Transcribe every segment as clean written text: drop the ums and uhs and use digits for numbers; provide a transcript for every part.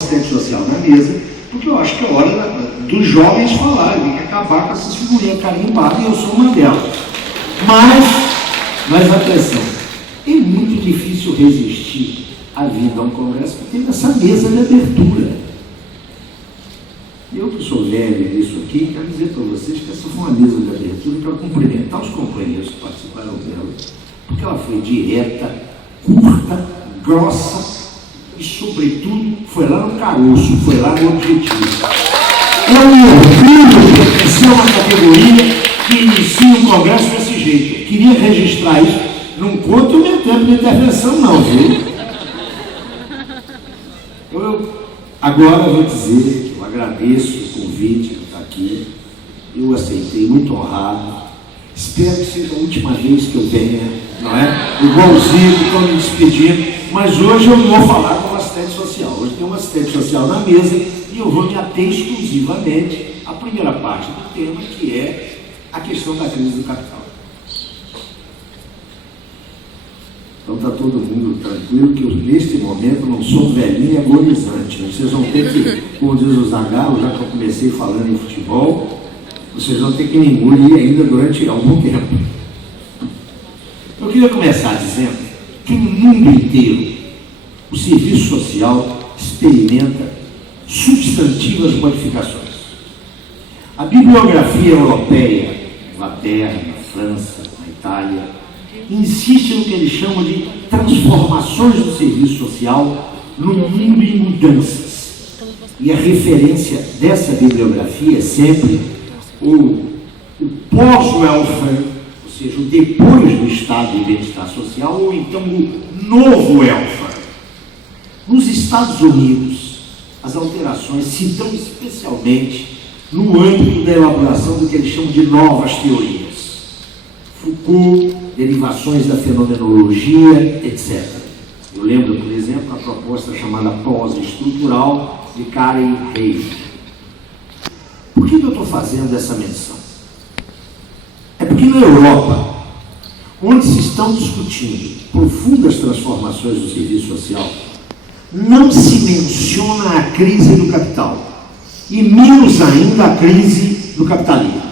assistente social na mesa, porque eu acho que é hora dos jovens falarem, tem que acabar com essas figurinhas carimbadas, e eu sou uma delas. Mas atenção, é muito difícil resistir à vinda a um congresso que tem essa mesa de abertura. Eu que sou velho nisso aqui, quero dizer para vocês que essa foi uma mesa de abertura para cumprimentar os companheiros que participaram dela, porque ela foi direta, curta, grossa e, sobretudo, foi lá no caroço, foi lá no objetivo. É um orgulho pertencer a uma categoria que inicia o congresso desse jeito. Eu queria registrar isso. Não conta o meu tempo de intervenção, não, viu? Agora eu vou dizer que eu agradeço o convite de estar aqui. Eu aceitei, muito honrado. Espero que seja a última vez que eu venha, não é? Igualzinho que estou me despedindo. Mas hoje eu não vou falar com assistente social. Hoje tem um assistente social na mesa e eu vou me ater exclusivamente à primeira parte do tema, que é a questão da crise do capital. Então está todo mundo tranquilo que eu, neste momento, não sou um velhinho agonizante. Vocês vão ter que, como diz o Zagallo, já que eu comecei falando em futebol, vocês vão ter que me engolir ainda durante algum tempo. Eu queria começar dizendo que no mundo inteiro o serviço social experimenta substantivas modificações. A bibliografia europeia, Inglaterra, França, na Itália, insiste no que eles chamam de transformações do serviço social no mundo em mudanças. E a referência dessa bibliografia é sempre o pós-welfare, ou seja, o depois do estado de bem-estar social, ou então o novo welfare. Nos Estados Unidos, as alterações se dão especialmente no âmbito da elaboração do que eles chamam de novas teorias. Foucault, derivações da fenomenologia, etc. Eu lembro, por exemplo, a proposta chamada pós-estrutural de Karen Hayes. Por que eu estou fazendo essa menção? É porque na Europa, onde se estão discutindo profundas transformações do serviço social, não se menciona a crise do capital, e menos ainda a crise do capitalismo.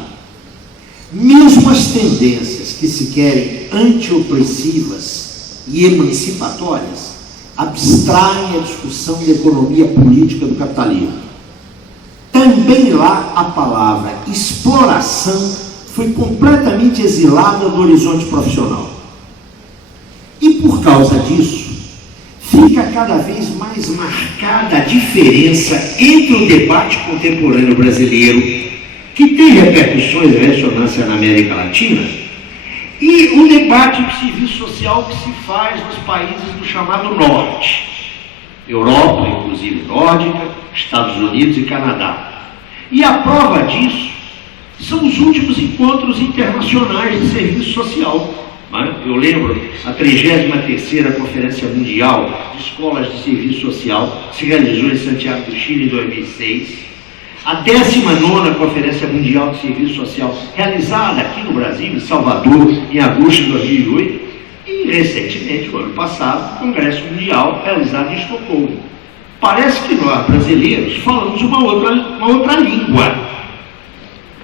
Mesmo as tendências que se querem antiopressivas e emancipatórias abstraem a discussão da economia política do capitalismo. Também lá a palavra exploração foi completamente exilada do horizonte profissional. E por causa disso, fica cada vez mais marcada a diferença entre o debate contemporâneo brasileiro, que tem repercussões e ressonância na América Latina, e o debate de serviço social que se faz nos países do chamado Norte, Europa, inclusive nórdica, Estados Unidos e Canadá. E a prova disso são os últimos encontros internacionais de serviço social. Eu lembro a 33ª Conferência Mundial de Escolas de Serviço Social, que se realizou em Santiago do Chile em 2006, a 19ª Conferência Mundial de Serviço Social, realizada aqui no Brasil, em Salvador, em agosto de 2008, e recentemente, no ano passado, o Congresso Mundial, realizado em Estocolmo. Parece que nós, brasileiros, falamos uma outra língua.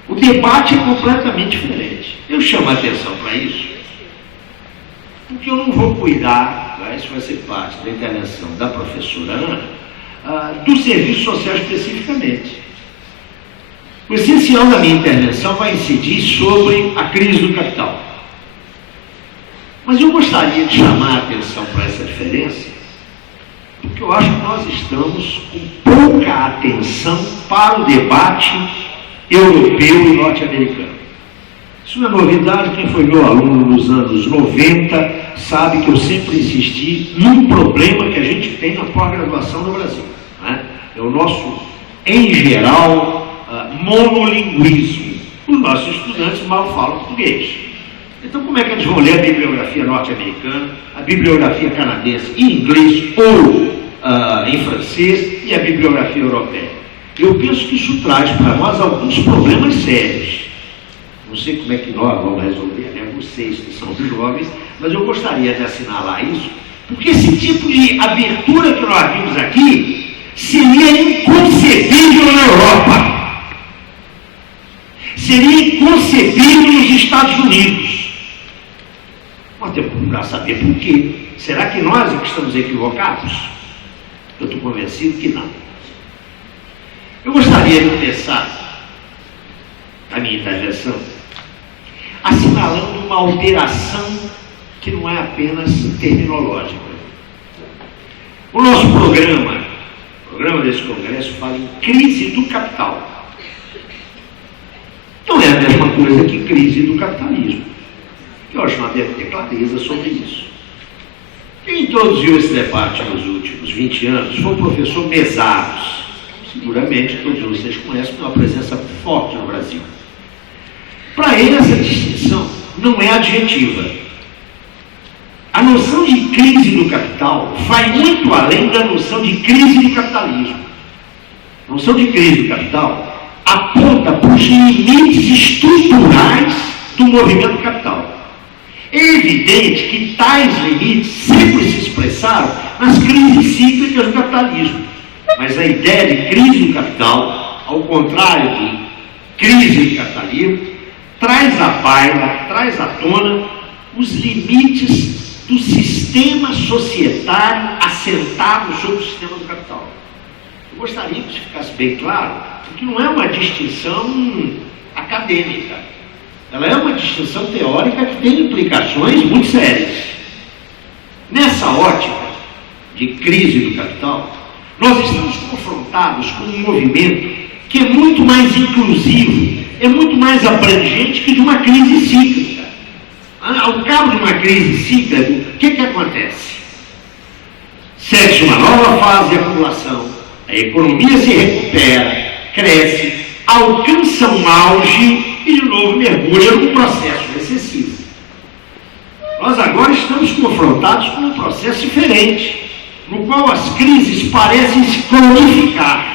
O debate é completamente diferente. Eu chamo a atenção para isso, porque eu não vou cuidar, isso vai ser parte da intervenção da professora Ana, do serviço social especificamente. O essencial da minha intervenção vai incidir sobre a crise do capital. Mas eu gostaria de chamar a atenção para essa diferença, porque eu acho que nós estamos com pouca atenção para o debate europeu e norte-americano. Isso não é novidade. Quem foi meu aluno nos anos 90 sabe que eu sempre insisti num problema que a gente tem na pós-graduação no Brasil. É o nosso, em geral, monolinguismo. Os nossos estudantes mal falam português. Então, como é que eles vão ler a bibliografia norte-americana, a bibliografia canadense em inglês ou em francês e a bibliografia europeia? Eu penso que isso traz para nós alguns problemas sérios. Não sei como é que nós vamos resolver, vocês que são os jovens, mas eu gostaria de assinalar isso, porque esse tipo de abertura que nós vimos aqui seria inconcebível na Europa, seria inconcebível nos Estados Unidos. Nós temos que procurar saber por quê. Será que nós é que estamos equivocados? Eu estou convencido que não. Eu gostaria de começar a minha intervenção assinalando uma alteração que não é apenas terminológica. O nosso programa desse congresso fala em crise do capital. Não é a mesma coisa que crise do capitalismo. Eu acho que nós devemos ter clareza sobre isso. Quem introduziu esse debate nos últimos 20 anos foi o professor Mesaros. Seguramente todos vocês conhecem, tem uma presença forte no Brasil. Para ele, essa distinção não é adjetiva. A noção de crise do capital vai muito além da noção de crise do capitalismo. A noção de crise do capital aponta para os limites estruturais do movimento do capital. É evidente que tais limites sempre se expressaram nas crises cíclicas do capitalismo. Mas a ideia de crise do capital, ao contrário de crise do capitalismo, traz à baila, traz à tona os limites do sistema societário assentado sobre o sistema do capital. Eu gostaria que isso ficasse bem claro, porque não é uma distinção acadêmica. Ela é uma distinção teórica que tem implicações muito sérias. Nessa ótica de crise do capital, nós estamos confrontados com um movimento que é muito mais inclusivo, é muito mais abrangente que de uma crise cíclica. Ao cabo de uma crise cíclica, o que acontece? Segue-se uma nova fase de acumulação, a economia se recupera, cresce, alcança um auge e de novo mergulha num processo recessivo. Nós agora estamos confrontados com um processo diferente, no qual as crises parecem se cronificar.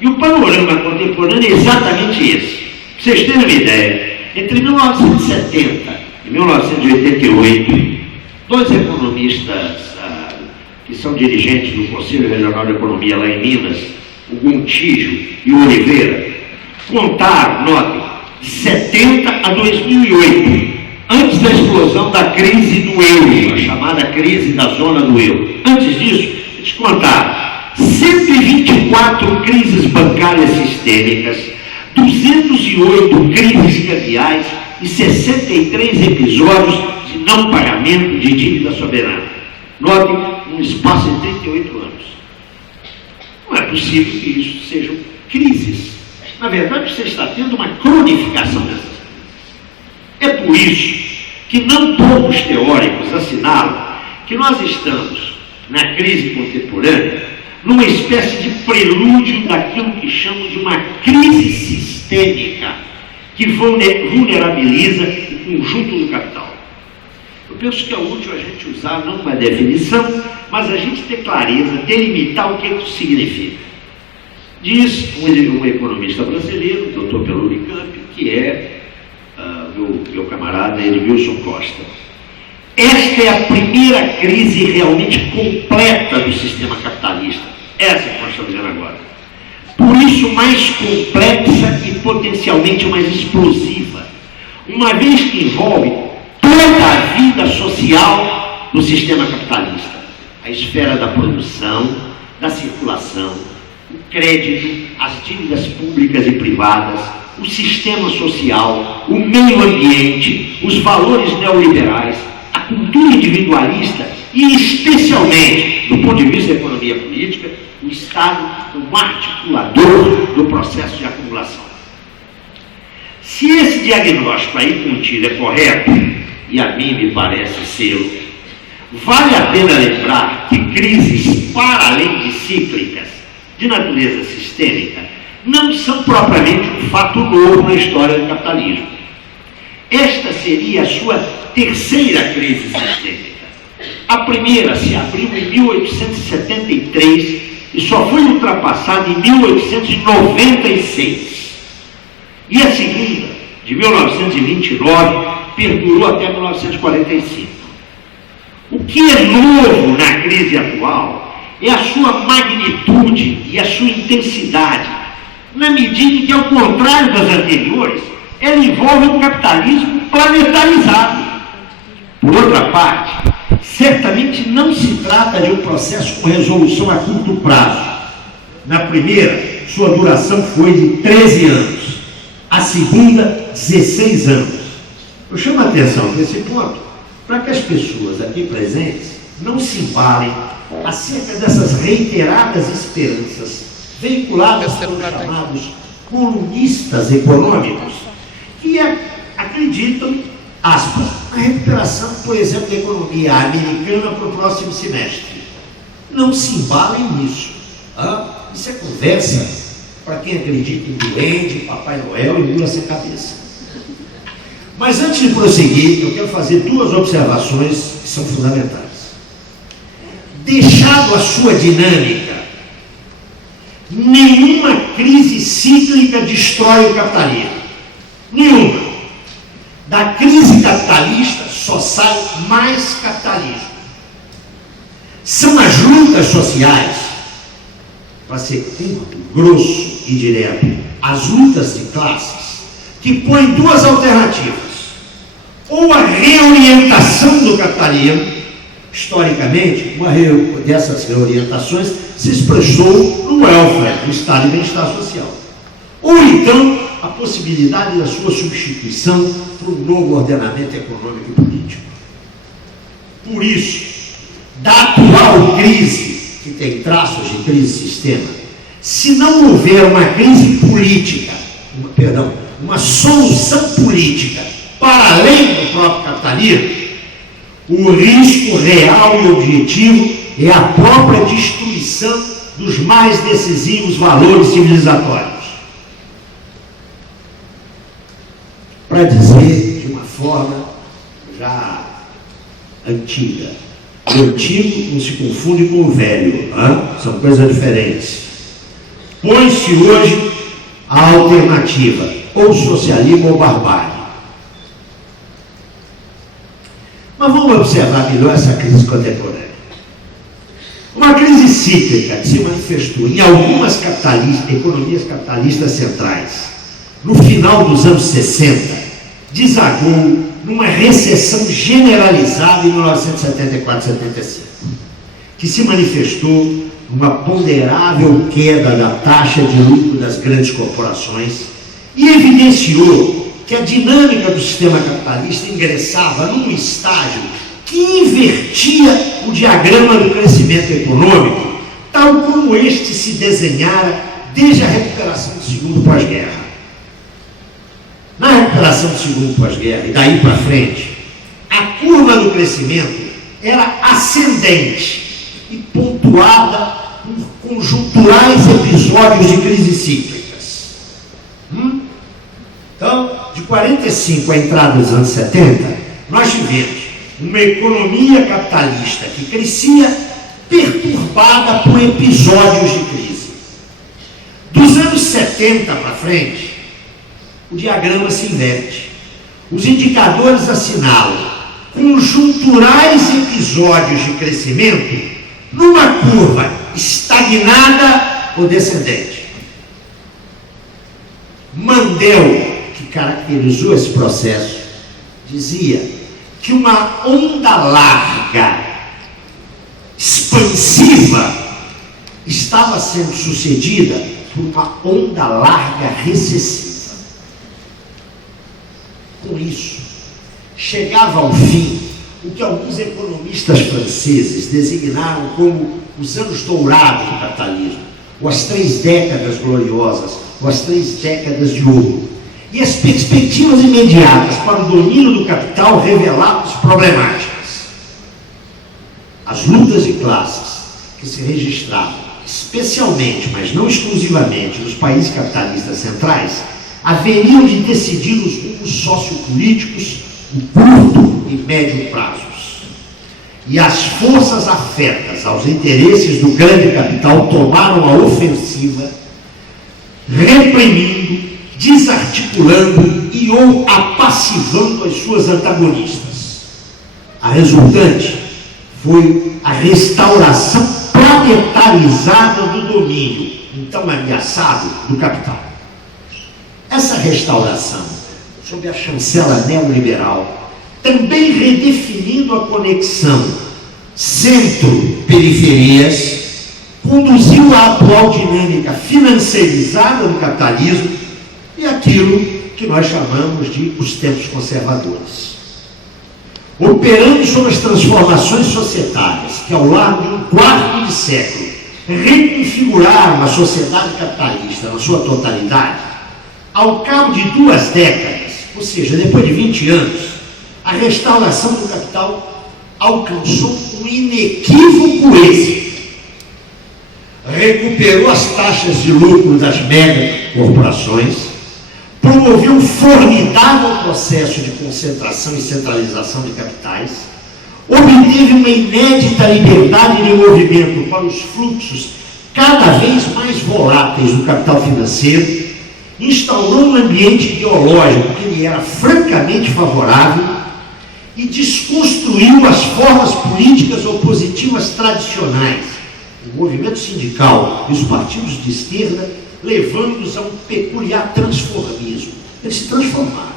E o panorama contemporâneo é exatamente esse. Para vocês terem uma ideia, entre 1970 e 1988, dois economistas que são dirigentes do Conselho Regional de Economia lá em Minas, o Gontijo e o Oliveira, contaram, notem, de 70 a 2008, antes da explosão da crise do euro, a chamada crise da zona do euro. Antes disso, eles contaram 124 crises bancárias sistêmicas, 208 crises cambiais e 63 episódios de não pagamento de dívida soberana. Notem, um espaço de 38 anos. Não é possível que isso sejam crises. Na verdade, você está tendo uma cronificação dessas crises. É por isso que não poucos teóricos assinalam que nós estamos, na crise contemporânea, numa espécie de prelúdio daquilo que chamam de uma crise sistêmica que vulnerabiliza o conjunto do capital. Eu penso que é útil a gente usar não uma definição, mas a gente ter clareza, delimitar o que isso significa. Diz um economista brasileiro, o doutor pelo Unicamp, que é meu camarada Edmilson Costa. Esta é a primeira crise realmente completa do sistema capitalista. Essa que nós estamos vendo agora. Por isso, mais complexa e potencialmente mais explosiva, uma vez que envolve toda a vida social do sistema capitalista. A esfera da produção, da circulação, o crédito, as dívidas públicas e privadas, o sistema social, o meio ambiente, os valores neoliberais, a cultura individualista e, especialmente, do ponto de vista da economia política, o Estado como articulador do processo de acumulação. Se esse diagnóstico aí contido é correto, e a mim me parece ser, vale a pena lembrar que crises, para além de cíclicas, de natureza sistêmica, não são propriamente um fato novo na história do capitalismo. Esta seria a sua terceira crise sistêmica. A primeira se abriu em 1873 e só foi ultrapassada em 1896. E a segunda, de 1929, perdurou até 1945. O que é novo na crise atual é a sua magnitude e a sua intensidade, na medida em que, ao contrário das anteriores, ela envolve um capitalismo planetarizado. Por outra parte, certamente não se trata de um processo com resolução a curto prazo. Na primeira, sua duração foi de 13 anos, a segunda, 16 anos. Eu chamo a atenção nesse ponto para que as pessoas aqui presentes não se embalem acerca dessas reiteradas esperanças veiculadas pelos chamados colunistas econômicos, que acreditam, aspas, na recuperação, por exemplo, da economia americana para o próximo semestre. Não se embalem nisso. Isso é conversa para quem acredita em duende, Papai Noel e mula sem cabeça. Mas antes de prosseguir, eu quero fazer duas observações que são fundamentais. Deixado a sua dinâmica, nenhuma crise cíclica destrói o capitalismo. Nenhuma. Da crise capitalista só sai mais capitalismo. São as lutas sociais, para ser curto, grosso e direto, as lutas de classes, que põem duas alternativas. Ou a reorientação do capitalismo. Historicamente, uma dessas reorientações se expressou no welfare, no estado de bem-estar social. Ou então, a possibilidade da sua substituição por um novo ordenamento econômico e político. Por isso, da atual crise, que tem traços de crise sistema, se não houver uma crise política, uma solução política para além do próprio capitalismo, o risco real e objetivo é a própria destruição dos mais decisivos valores civilizatórios. Para dizer de uma forma já antiga, o antigo não se confunde com o velho, são coisas diferentes. Põe-se hoje a alternativa, ou socialismo ou barbárie. Mas vamos observar melhor essa crise contemporânea. Uma crise cíclica que se manifestou em algumas economias capitalistas centrais no final dos anos 60, desagou numa recessão generalizada em 1974-75, que se manifestou numa ponderável queda da taxa de lucro das grandes corporações e evidenciou que a dinâmica do sistema capitalista ingressava num estágio que invertia o diagrama do crescimento econômico, tal como este se desenhara desde a recuperação do segundo pós-guerra. Na recuperação do segundo pós-guerra e daí para frente, a curva do crescimento era ascendente e pontuada por conjunturais episódios de crises cíclicas. Então, de 45 à entrada dos anos 70, nós tivemos uma economia capitalista que crescia perturbada por episódios de crise. Dos anos 70 para frente, o diagrama se inverte. Os indicadores assinalam conjunturais episódios de crescimento numa curva estagnada ou descendente. Mandel, que caracterizou esse processo, dizia que uma onda larga, expansiva, estava sendo sucedida por uma onda larga recessiva. Com isso, chegava ao fim o que alguns economistas franceses designaram como os anos dourados do capitalismo, ou as 3 décadas gloriosas, ou as 3 décadas de ouro. E as perspectivas imediatas para o domínio do capital revelavam-se problemáticas. As lutas de classes que se registravam, especialmente, mas não exclusivamente, nos países capitalistas centrais, haveriam de decidir os rumos sociopolíticos no curto e médio prazos. E as forças afetas aos interesses do grande capital tomaram a ofensiva, reprimindo, desarticulando e ou apassivando as suas antagonistas. A resultante foi a restauração planetarizada do domínio, então ameaçado, do capital. Essa restauração, sob a chancela neoliberal, também redefinindo a conexão centro-periferias, conduziu à atual dinâmica financeirizada do capitalismo e aquilo que nós chamamos de os tempos conservadores. Operando sobre as transformações societárias que, ao longo de um quarto de século, reconfiguraram a sociedade capitalista na sua totalidade, ao cabo de 2 décadas, ou seja, depois de 20 anos, a restauração do capital alcançou um inequívoco êxito. Recuperou as taxas de lucro das megacorporações, promoveu um formidável processo de concentração e centralização de capitais, obteve uma inédita liberdade de movimento para os fluxos cada vez mais voláteis do capital financeiro, instaurou um ambiente ideológico que lhe era francamente favorável e desconstruiu as formas políticas opositivas tradicionais, o movimento sindical e os partidos de esquerda, levando-os a um peculiar transformismo. Eles se transformaram.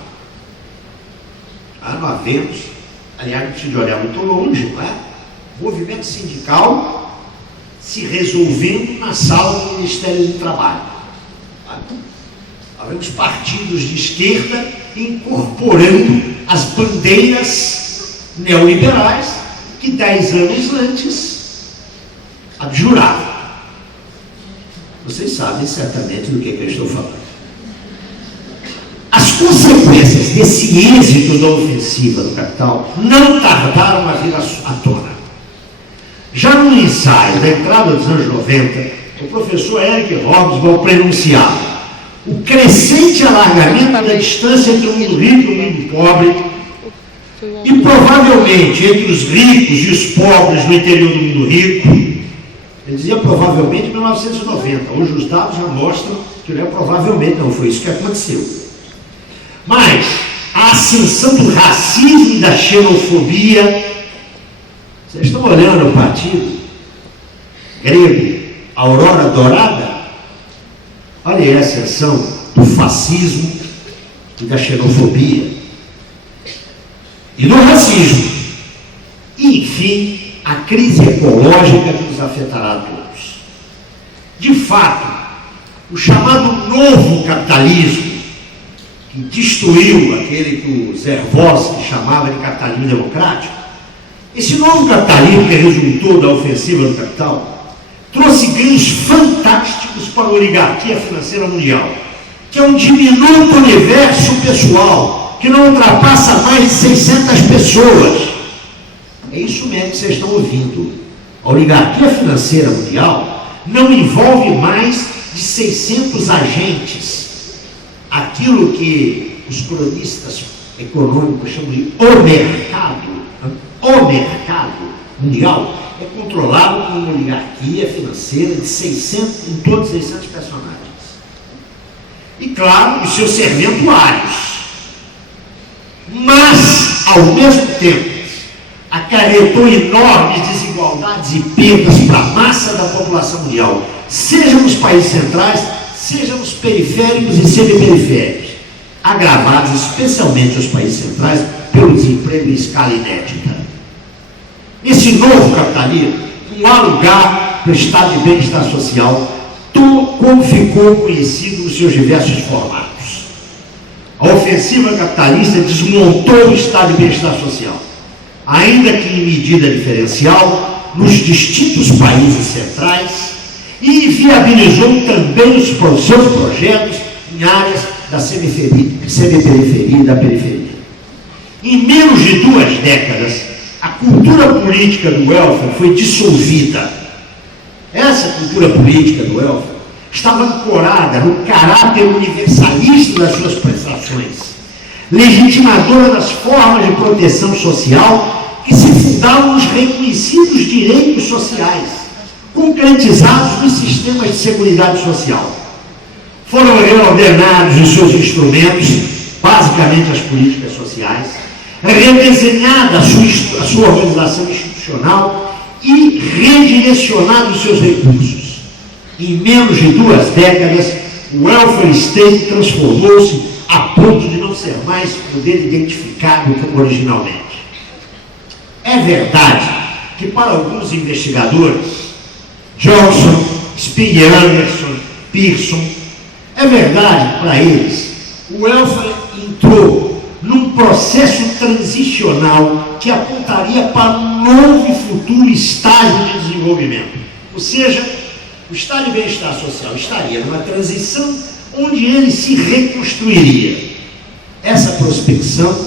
Não havemos, aliás, não precisa de olhar muito longe, não é? O movimento sindical se resolvendo na sala do Ministério do Trabalho. Havemos partidos de esquerda incorporando as bandeiras neoliberais que 10 anos antes abjuravam. Vocês sabem certamente do que eu estou falando. As consequências desse êxito da ofensiva do capital não tardaram a vir à tona. Já no ensaio da entrada dos anos 90, o professor Eric Hobsbawm prenunciava o crescente alargamento da distância entre o mundo rico e o mundo pobre, e provavelmente entre os ricos e os pobres no interior do mundo rico. Ele dizia provavelmente em 1990. Hoje os dados já mostram que não é provavelmente, não foi isso que aconteceu. Mas a ascensão do racismo e da xenofobia. Vocês estão olhando o partido grego Aurora Dourada? Olha aí a ascensão do fascismo e da xenofobia e do racismo. E, enfim, a crise ecológica que nos afetará a todos. De fato, o chamado novo capitalismo, que destruiu aquele que o Zervoski chamava de capitalismo democrático, esse novo capitalismo que resultou da ofensiva do capital, trouxe ganhos fantásticos para a oligarquia financeira mundial, que é um diminuto universo pessoal, que não ultrapassa mais de 600 pessoas. É isso mesmo que vocês estão ouvindo. A oligarquia financeira mundial não envolve mais de 600 agentes. Aquilo que os cronistas econômicos chamam de o mercado mundial é controlado por uma oligarquia financeira de 600, em todos 600 personagens. E, claro, os seus serventuários. Mas, ao mesmo tempo, acarretou enormes desigualdades e perdas para a massa da população mundial, seja nos países centrais, seja nos periféricos e semiperiféricos, agravados especialmente nos países centrais pelo desemprego em escala inédita. Esse novo capitalismo não há lugar para o estado de bem-estar social, como ficou conhecido nos seus diversos formatos. A ofensiva capitalista desmontou o estado de bem-estar social, ainda que em medida diferencial, nos distintos países centrais, e viabilizou também os seus projetos em áreas da semiperiferia e da periferia. Em menos de 2 décadas, a cultura política do welfare foi dissolvida. Essa cultura política do welfare estava ancorada no caráter universalista das suas prestações, legitimadora das formas de proteção social que se fundavam nos reconhecidos direitos sociais, concretizados nos sistemas de seguridade social. Foram reordenados os seus instrumentos, basicamente as políticas sociais, redesenhada a sua organização institucional e redirecionado os seus recursos. Em menos de 2 décadas, o welfare state transformou-se a ponto de não ser mais poder identificado como originalmente. É verdade que para alguns investigadores, Johnson, Spieger Anderson, Pearson, é verdade para eles, o welfare entrou num processo transicional que apontaria para um novo e futuro estágio de desenvolvimento. Ou seja, o estado de bem-estar social estaria numa transição onde ele se reconstruiria. Essa prospecção,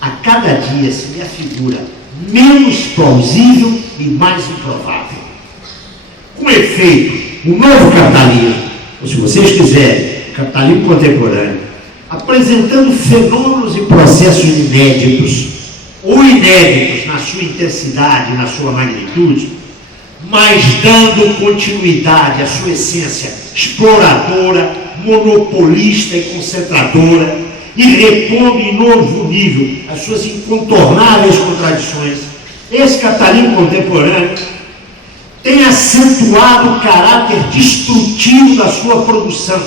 a cada dia, se me afigura menos plausível e mais improvável. Com efeito, o novo capitalismo, ou se vocês quiserem, o capitalismo contemporâneo, apresentando fenômenos e processos inéditos, ou inéditos na sua intensidade e na sua magnitude, mas dando continuidade à sua essência exploradora, monopolista e concentradora, e repondo em novo nível as suas incontornáveis contradições. Esse capitalismo contemporâneo tem acentuado o caráter destrutivo da sua produção,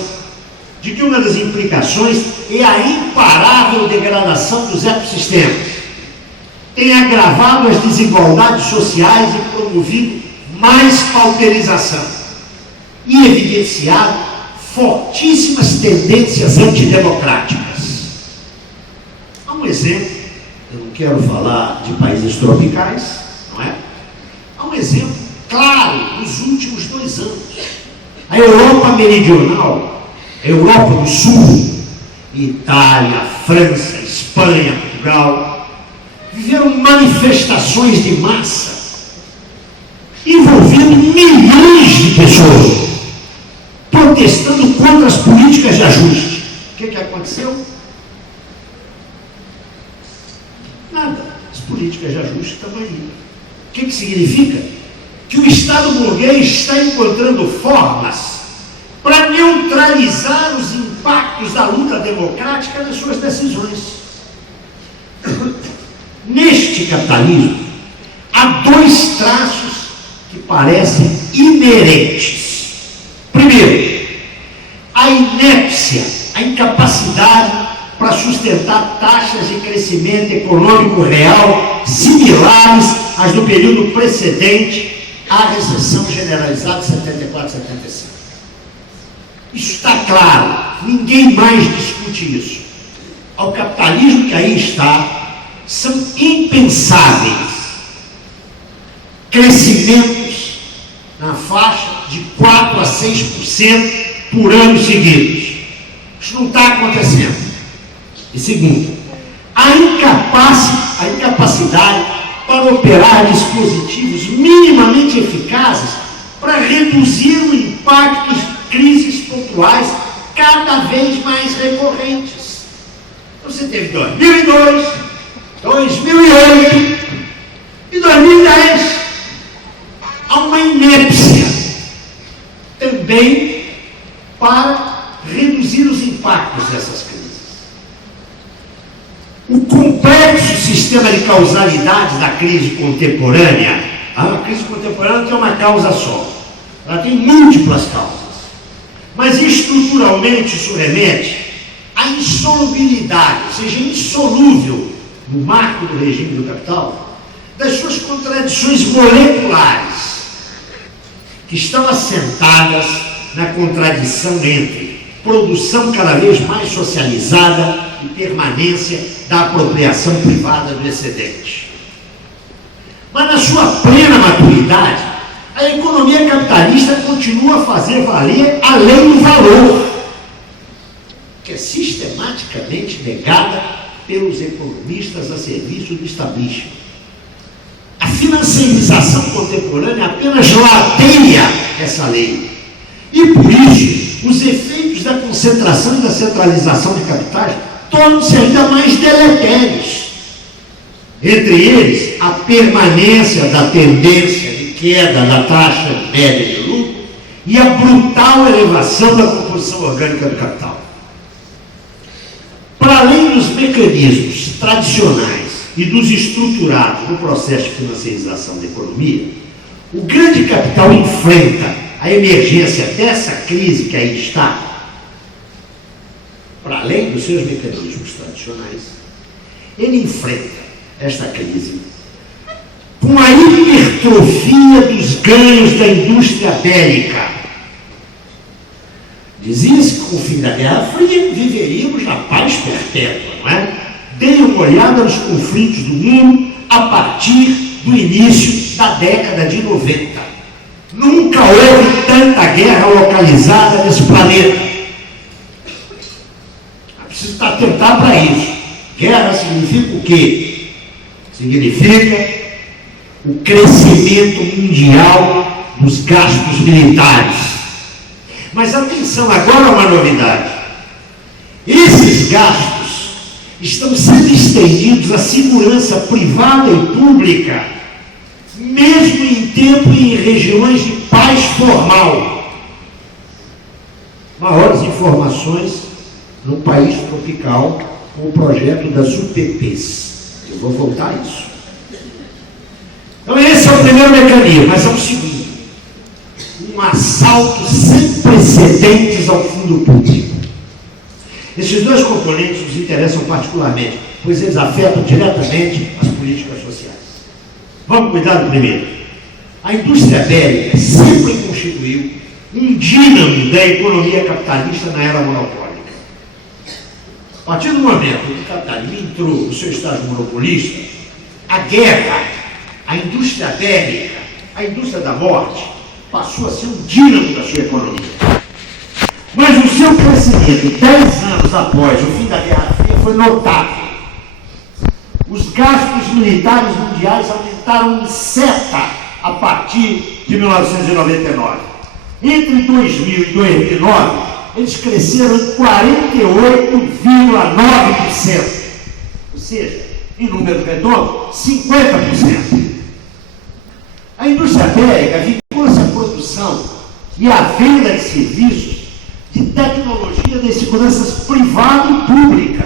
de que uma das implicações é a imparável degradação dos ecossistemas. Tem agravado as desigualdades sociais e promovido mais pauperização e evidenciado fortíssimas tendências antidemocráticas. Há um exemplo, eu não quero falar de países tropicais, não é? Há um exemplo claro nos últimos 2 anos. A Europa meridional, a Europa do Sul, Itália, França, Espanha, Portugal, viveram manifestações de massa envolvendo milhões de pessoas protestando contra as políticas de ajuste. O que aconteceu? Nada. As políticas de ajuste estão aí. O que significa? Que o Estado burguês está encontrando formas para neutralizar os impactos da luta democrática nas suas decisões. Neste capitalismo, há 2 traços que parecem inerentes. Primeiro, a inépcia, a incapacidade para sustentar taxas de crescimento econômico real similares às do período precedente à recessão generalizada de 74, 75. Isso está claro, ninguém mais discute isso. Ao capitalismo que aí está, são impensáveis crescimentos na faixa de 4 a 6% por ano seguidos. Isso não está acontecendo. E segundo, a incapacidade para operar dispositivos minimamente eficazes para reduzir o impacto de crises pontuais cada vez mais recorrentes. Então você teve 2002, 2008 e 2010. Há uma inépcia também para reduzir os impactos dessas crises. O complexo sistema de causalidade da crise contemporânea, a crise contemporânea tem uma causa só, ela tem múltiplas causas, mas estruturalmente isso remete à insolubilidade, ou seja, insolúvel no marco do regime do capital, das suas contradições moleculares, que estão assentadas na contradição entre produção cada vez mais socializada e permanência da apropriação privada do excedente. Mas na sua plena maturidade, a economia capitalista continua a fazer valer a lei do valor, que é sistematicamente negada pelos economistas a serviço do establishment. A financiarização contemporânea apenas lateia essa lei. E por isso, os efeitos da concentração e da centralização de capitais tornam-se ainda mais deletérios. Entre eles, a permanência da tendência de queda da taxa média de lucro e a brutal elevação da composição orgânica do capital. Para além dos mecanismos tradicionais e dos estruturados no processo de financiarização da economia, O grande capital enfrenta a emergência dessa crise que aí está, para além dos seus mecanismos tradicionais, ele enfrenta esta crise com a hipertrofia dos ganhos da indústria bélica. Dizia-se que com o fim da Guerra Fria viveríamos na paz perpétua, não é? Deem uma olhada nos conflitos do mundo a partir do início da década de 90. Nunca houve tanta guerra localizada nesse planeta. É preciso atentar para isso. Guerra significa o quê? Significa o crescimento mundial dos gastos militares. Mas atenção, agora uma novidade. Esses gastos estão sendo estendidos à segurança privada e pública, mesmo em tempo e em regiões de paz formal. Maiores informações num país tropical com o projeto das UPPs. Eu vou voltar a isso. Então esse é o primeiro mecanismo, mas é o segundo. Um assalto sem precedentes ao fundo público. Esses dois componentes nos interessam particularmente, pois eles afetam diretamente as políticas sociais. Vamos cuidar do primeiro. A indústria bélica sempre constituiu um dínamo da economia capitalista na era monopólica. A partir do momento que o capitalismo entrou no seu estágio monopolista, a guerra, a indústria bélica, a indústria da morte, passou a ser um dínamo da sua economia. Mas o seu crescimento, 10 anos após o fim da Guerra Fria, foi notável. Os gastos militares mundiais aumentaram em seta a partir de 1999. Entre 2000 e 2009, eles cresceram em 48,9%. Ou seja, em número redondo, 50%. A indústria bélica vincula-se à produção e à venda de serviços de tecnologia de segurança privada e pública.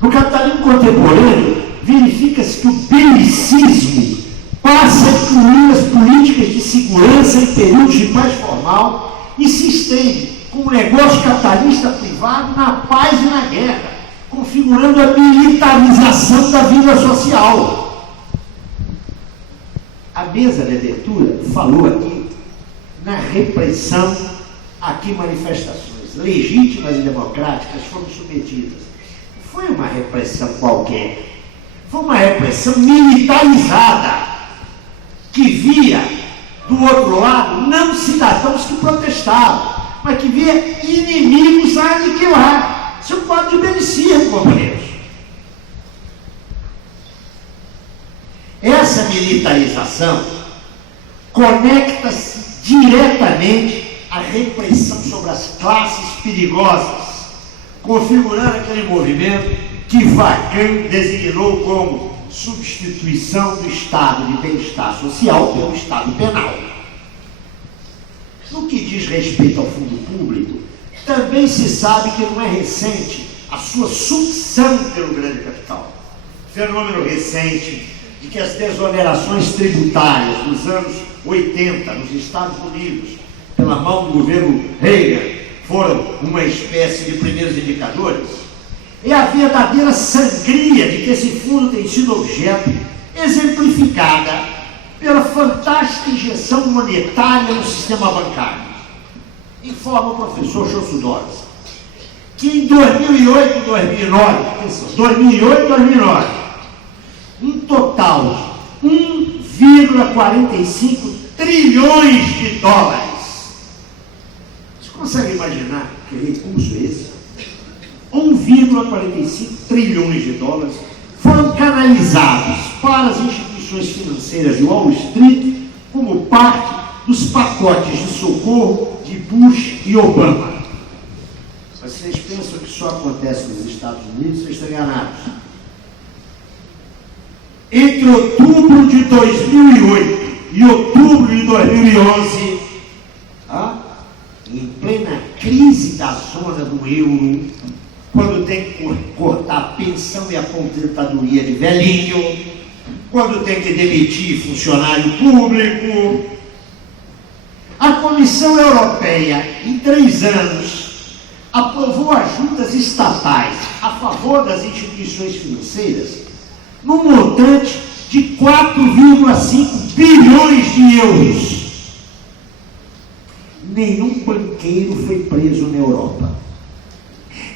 No capitalismo contemporâneo, verifica-se que o belicismo passa a incluir as políticas de segurança em períodos de paz formal e se estende como negócio capitalista privado na paz e na guerra, configurando a militarização da vida social. A mesa de abertura falou aqui na repressão a que manifestações legítimas e democráticas foram submetidas. Não foi uma repressão qualquer, foi uma repressão militarizada, que via do outro lado não cidadãos que protestavam, mas que via inimigos a aniquilar. Isso é um quadro de belicismo, companheiros. Essa militarização conecta-se diretamente à repressão sobre as classes perigosas, configurando aquele movimento que Vacan designou como substituição do estado de bem-estar social pelo estado penal. No que diz respeito ao fundo público, também se sabe que não é recente a sua sucção pelo grande capital. Fenômeno recente de que as desonerações tributárias dos anos 80 nos Estados Unidos, pela mão do governo Reagan, foram uma espécie de primeiros indicadores. É a verdadeira sangria de que esse fundo tem sido objeto, exemplificada pela fantástica injeção monetária no sistema bancário. Informa o professor Chossudores que em 2008 e 2009, um total de 1,45 trilhões de dólares. Você consegue imaginar que recurso é esse? 1,45 trilhões de dólares foram canalizados para as instituições financeiras de Wall Street como parte dos pacotes de socorro de Bush e Obama. Mas vocês pensam que só acontece nos Estados Unidos, vocês estão enganados. Entre outubro de 2008 e outubro de 2011, em plena crise da zona do euro, quando tem que cortar a pensão e a aposentadoria de velhinho, quando tem que demitir funcionário público. A Comissão Europeia, em 3 anos, aprovou ajudas estatais a favor das instituições financeiras no montante de 4,5 bilhões de euros. Nenhum banqueiro foi preso na Europa.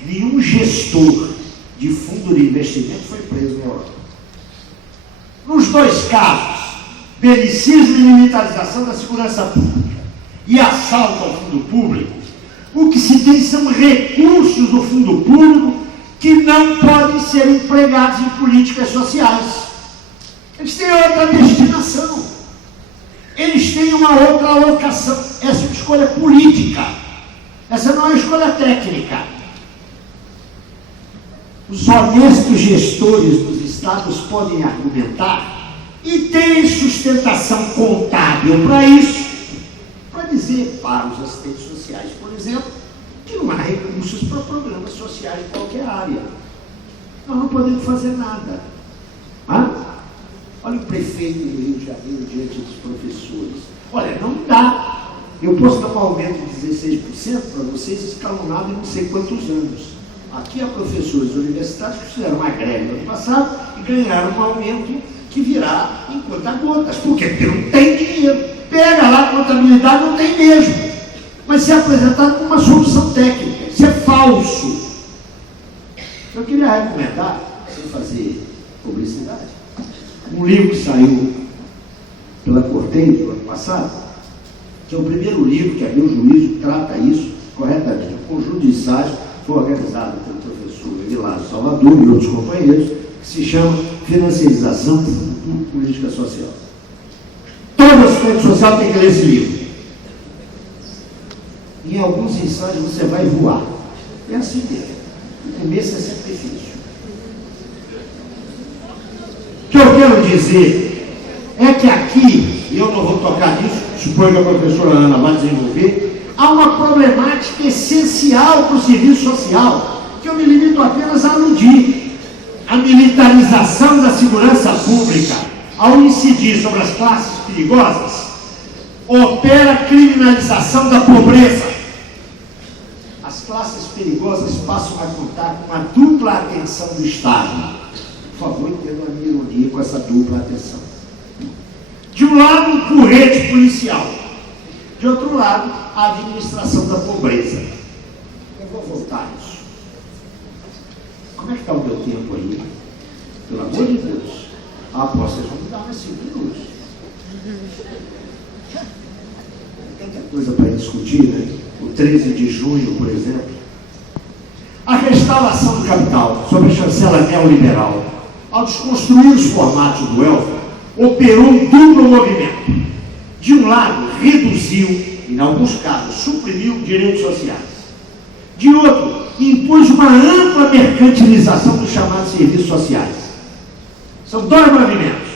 Nenhum gestor de fundo de investimento foi preso na Europa. Nos 2 casos, belicismo e militarização da segurança pública e assalto ao fundo público, o que se tem são recursos do fundo público que não podem ser empregados em políticas sociais. Eles têm outra destinação. Eles têm uma outra alocação. Essa é uma escolha política. Essa não é uma escolha técnica. Os honestos gestores dos estados podem argumentar e têm sustentação contábil para isso, para dizer para os assistentes sociais, por exemplo, que não há recursos para programas sociais em qualquer área. Nós não podemos fazer nada. Olha o prefeito do Rio de Janeiro diante dos professores. Olha, não dá. Eu posso dar um aumento de 16% para vocês, escalonado em não sei quantos anos. Aqui há professores universitários que fizeram uma greve no ano passado e ganharam um aumento que virá em conta-gotas. Por quê? Porque não tem dinheiro. Pega lá a contabilidade, não tem mesmo. Mas se é apresentado como uma solução técnica. Isso é falso. Eu queria recomendar, sem fazer publicidade, um livro que saiu pela Cortez no ano passado, que é o primeiro livro que, a meu juízo, trata isso corretamente. Um conjunto de ensaios foi organizado pelo professor Evilásio Salvador e outros companheiros, que se chama Financiarização de Política Social. Todo assistente social tem que ler esse livro. Em alguns ensaios você vai voar. É assim mesmo. O começo é sempre difícil. O que eu quero dizer é que aqui, e eu não vou tocar nisso, suponho que a professora Ana vai desenvolver, há uma problemática essencial para o serviço social, que eu me limito apenas a aludir. A militarização da segurança pública, ao incidir sobre as classes perigosas, opera a criminalização da pobreza. As classes perigosas passam a contar com a dupla atenção do Estado. Por favor, entenda a minha ironia com essa dupla atenção. De um lado, um porrete policial. De outro lado, a administração da pobreza. Eu vou voltar a isso. Como é que está o meu tempo aí? Pelo amor de Deus. Vocês vão me dar mais 5 minutos. Tem tanta coisa para discutir, né? O 13 de junho, por exemplo. A restauração do capital, sob a chancela neoliberal, ao desconstruir os formatos do welfare, operou um duplo movimento. De um lado, reduziu, em alguns casos, suprimiu direitos sociais. De outro, impôs uma ampla mercantilização dos chamados serviços sociais. São 2 movimentos.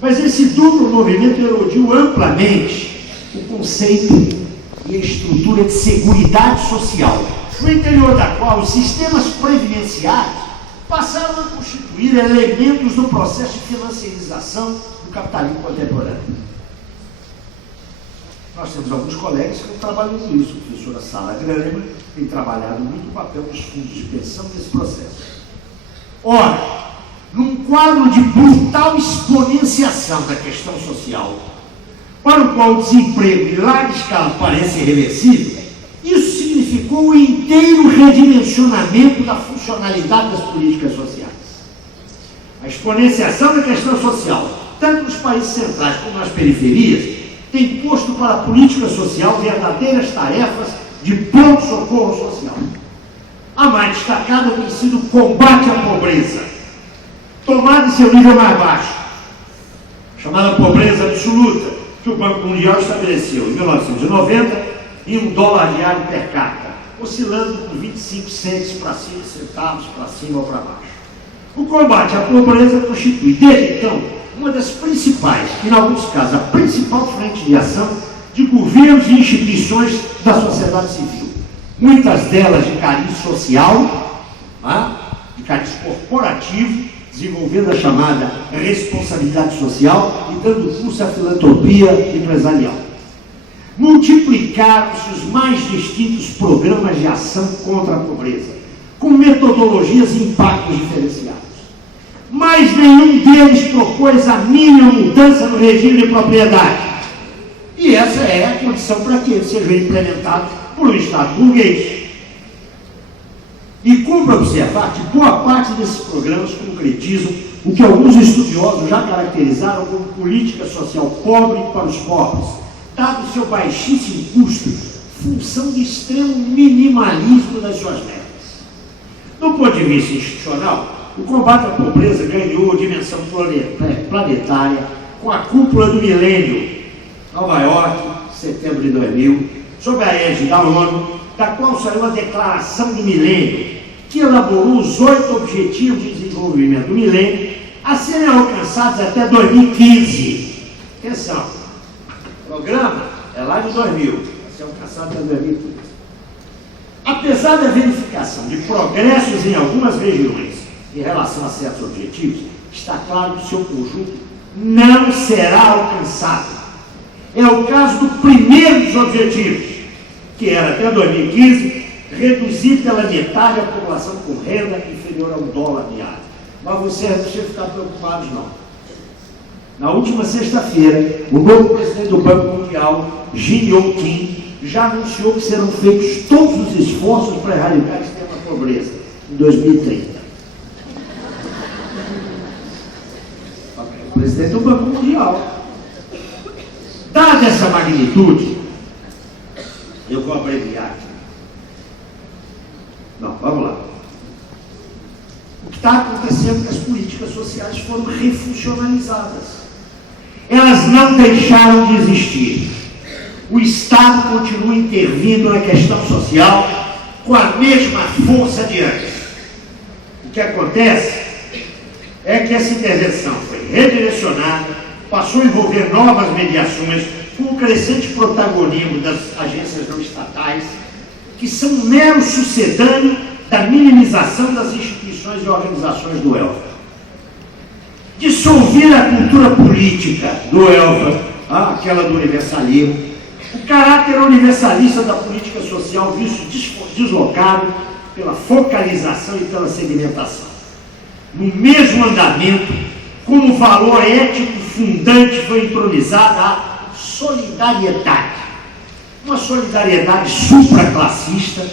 Mas esse duplo movimento erodiu amplamente o conceito e a estrutura de seguridade social, no interior da qual os sistemas previdenciários passaram a constituir elementos do processo de financiarização do capitalismo contemporâneo. Nós temos alguns colegas que estão trabalhando nisso. A professora Sara Grama tem trabalhado muito o papel dos fundos de pensão nesse processo. Ora, num quadro de brutal exponenciação da questão social, para o qual o desemprego em larga escala parece irreversível, isso significou o inteiro redimensionamento da funcionalidade das políticas sociais. A exponenciação da questão social, tanto nos países centrais como nas periferias, tem posto para a política social verdadeiras tarefas de pronto-socorro social. A mais destacada tem sido o combate à pobreza, tomada em seu nível mais baixo, chamada pobreza absoluta, que o Banco Mundial estabeleceu em 1990 em $1 diário per capita, oscilando por 25 centavos para cima ou para baixo. O combate à pobreza constitui, desde então, uma das principais, em alguns casos, a principal frente de ação de governos e instituições da sociedade civil. Muitas delas de cariz social, de cariz corporativo, desenvolvendo a chamada responsabilidade social e dando curso à filantropia empresarial. Multiplicaram-se os mais distintos programas de ação contra a pobreza, com metodologias e impactos diferenciados. Mas nenhum deles propôs a mínima mudança no regime de propriedade. E essa é a condição para que ele seja implementado por um Estado burguês. E cumpre observar que boa parte desses programas concretizam o que alguns estudiosos já caracterizaram como política social pobre para os pobres, dado o seu baixíssimo custo, função de extremo minimalismo das suas metas. Do ponto de vista institucional, o combate à pobreza ganhou dimensão planetária com a cúpula do milênio, Nova York, setembro de 2000, sob a égide da ONU, da qual saiu a Declaração do Milênio, que elaborou os 8 Objetivos de Desenvolvimento do Milênio a serem alcançados até 2015. Atenção, o programa é lá de 2000, vai ser alcançado até 2015. Apesar da verificação de progressos em algumas regiões em relação a certos objetivos, está claro que o seu conjunto não será alcançado. É o caso do primeiro dos objetivos, que era até 2015, reduzir pela metade a população com renda inferior a $1 diário. Mas você não precisa ficar preocupado, não. Na última sexta-feira, o novo presidente do Banco Mundial, Jim Yong Kim, já anunciou que serão feitos todos os esforços para erradicar a extrema pobreza em 2030. O presidente do Banco Mundial. Dada essa magnitude, eu vou abreviar aqui. Não, vamos lá. O que está acontecendo é que as políticas sociais foram refuncionalizadas. Elas não deixaram de existir. O Estado continua intervindo na questão social com a mesma força de antes. O que acontece é que essa intervenção foi redirecionada, passou a envolver novas mediações com o crescente protagonismo das agências não estatais, que são um mero sucedâneo da minimização das instituições e organizações do welfare. Dissolver a cultura política do welfare, aquela do universalismo, o caráter universalista da política social visto deslocado pela focalização e pela segmentação. No mesmo andamento, como valor ético fundante, foi entronizada a solidariedade. Uma solidariedade supraclassista,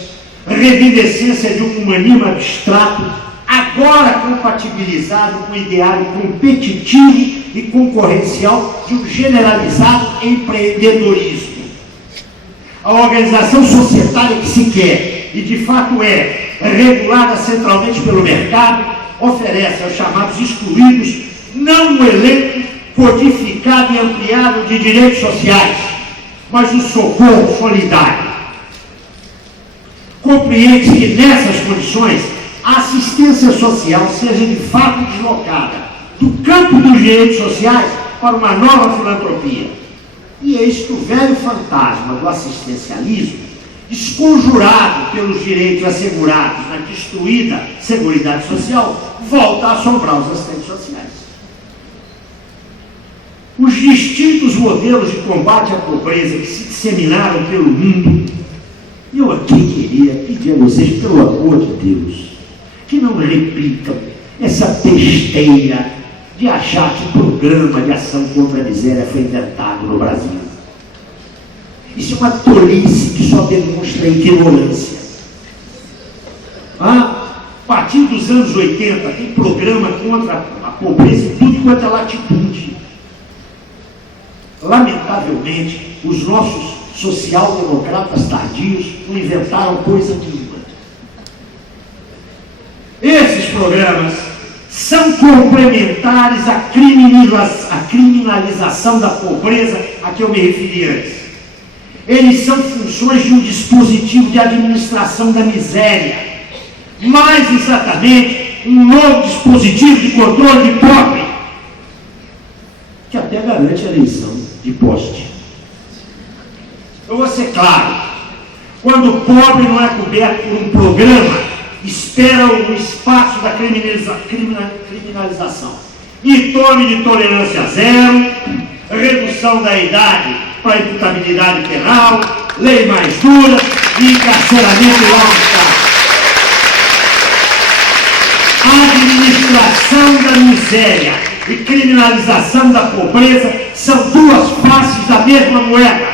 revivescência de um humanismo abstrato, agora compatibilizado com o ideário competitivo e concorrencial de um generalizado empreendedorismo. A organização societária que se quer, e de fato é, regulada centralmente pelo mercado, oferece aos chamados excluídos não um elenco codificado e ampliado de direitos sociais, mas um socorro solidário. Compreende-se que nessas condições a assistência social seja de fato deslocada do campo dos direitos sociais para uma nova filantropia. E eis que o velho fantasma do assistencialismo, desconjurado pelos direitos assegurados na destruída Seguridade Social, volta a assombrar os assistentes sociais. Os distintos modelos de combate à pobreza que se disseminaram pelo mundo, eu aqui queria pedir a vocês, pelo amor de Deus, que não replicam essa besteira de achar que o programa de ação contra a miséria foi inventado no Brasil. Isso é uma tolice que só demonstra a ignorância. A partir dos anos 80, tem programa contra a pobreza em tudo quanto é latitude. Lamentavelmente, os nossos social-democratas tardios não inventaram coisa nenhuma. Esses programas são complementares à criminalização da pobreza a que eu me referi antes. Eles são funções de um dispositivo de administração da miséria, mais exatamente um novo dispositivo de controle de pobre, que até garante a eleição de poste. Eu vou ser claro, quando o pobre não é coberto por um programa esperam o espaço da criminalização. E tome de tolerância zero, redução da idade para a imputabilidade penal, lei mais dura e encarceramento longo prazo. Administração da miséria e criminalização da pobreza são duas faces da mesma moeda.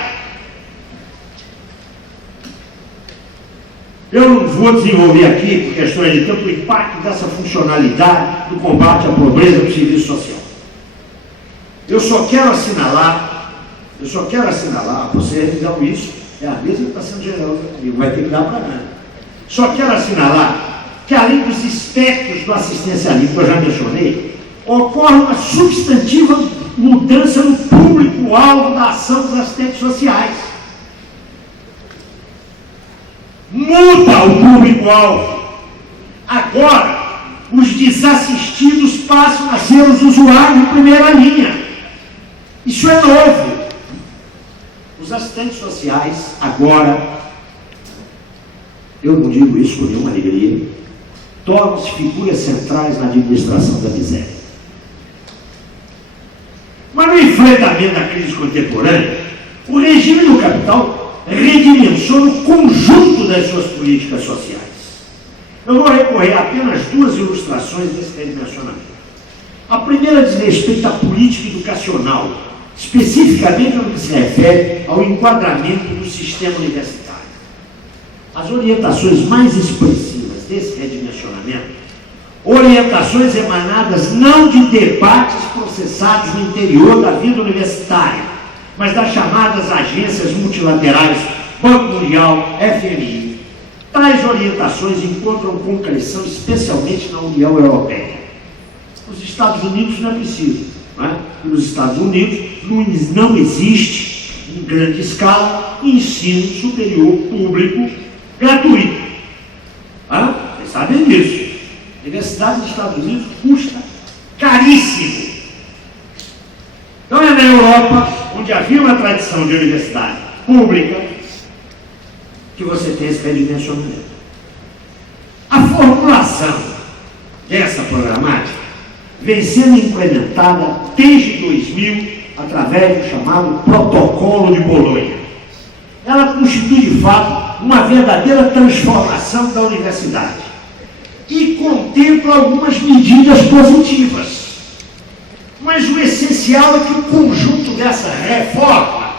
Eu não vou desenvolver aqui, por questões de tempo, o impacto dessa funcionalidade do combate à pobreza no serviço social. Eu só quero assinalar, vocês dão isso, é a mesa que está sendo generosa comigo, vai ter que dar para nada. Só quero assinalar que, além dos espectros do assistencialismo que eu já mencionei, ocorre uma substantiva mudança no público-alvo da ação dos assistentes sociais. Muda o público-alvo. Agora, os desassistidos passam a ser os usuários de primeira linha. Isso é novo. Os assistentes sociais, agora, eu não digo isso com nenhuma alegria, tornam-se figuras centrais na administração da miséria. Mas no enfrentamento da crise contemporânea, o regime do capital redimensiona o conjunto das suas políticas sociais. Eu vou recorrer a apenas duas ilustrações desse redimensionamento. A primeira diz respeito à política educacional, especificamente no que se refere ao enquadramento do sistema universitário. As orientações mais expressivas desse redimensionamento, orientações emanadas não de debates processados no interior da vida universitária, mas das chamadas agências multilaterais, Banco Mundial, FMI. Tais orientações encontram concreção especialmente na União Europeia. Nos Estados Unidos não é preciso, não é? Nos Estados Unidos não existe, em grande escala, ensino superior público gratuito. Vocês sabem disso. A universidade dos Estados Unidos custa caríssimo. Então é na Europa, onde havia uma tradição de universidade pública, que você tem esse redimensionamento. A formulação dessa programática vem sendo implementada desde 2000 através do chamado Protocolo de Bolonha. Ela constitui, de fato, uma verdadeira transformação da universidade e contempla algumas medidas positivas. Mas o essencial é que o conjunto dessa reforma,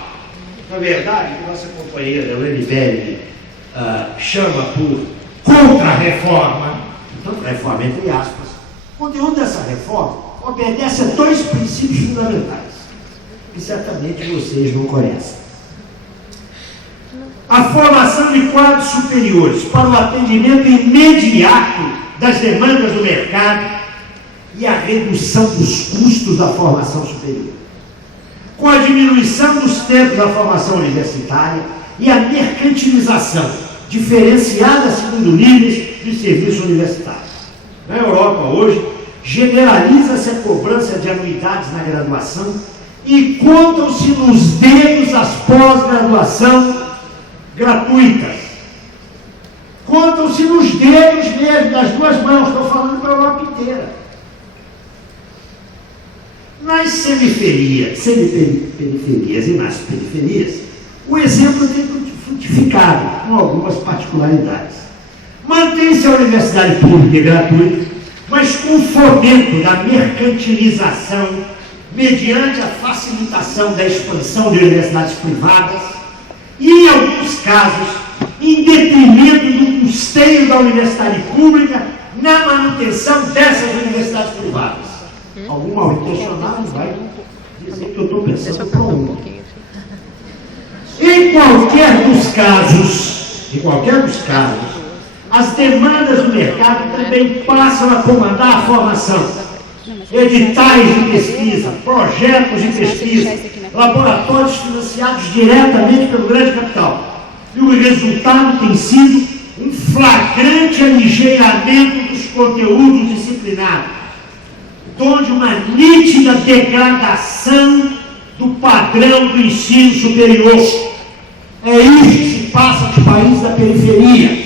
na verdade, que nossa companheira Helene Belli chama por contra-reforma, então reforma entre aspas, o conteúdo dessa reforma obedece a dois princípios fundamentais, que certamente vocês não conhecem. A formação de quadros superiores para o atendimento imediato das demandas do mercado e a redução dos custos da formação superior, com a diminuição dos tempos da formação universitária e a mercantilização diferenciada segundo níveis de serviço universitário. Na Europa hoje, generaliza-se a cobrança de anuidades na graduação e contam-se nos dedos as pós-graduação gratuitas. Contam-se nos dedos mesmo, das duas mãos, estou falando para a Europa inteira. Nas semiperiferias e nas periferias, o exemplo tem frutificado com algumas particularidades. Mantém-se a universidade pública e gratuita, mas com o fomento da mercantilização mediante a facilitação da expansão de universidades privadas e, em alguns casos, em detrimento do custeio da universidade pública na manutenção dessas universidades privadas. Algum mal intencionado vai dizer que eu estou pensando para um. Em qualquer dos casos, as demandas do mercado também passam a comandar a formação. Editais de pesquisa, projetos de pesquisa, laboratórios financiados diretamente pelo grande capital. E o resultado tem sido um flagrante aligeiramento dos conteúdos disciplinares, onde uma nítida degradação do padrão do ensino superior. É isso que se passa nos países da periferia.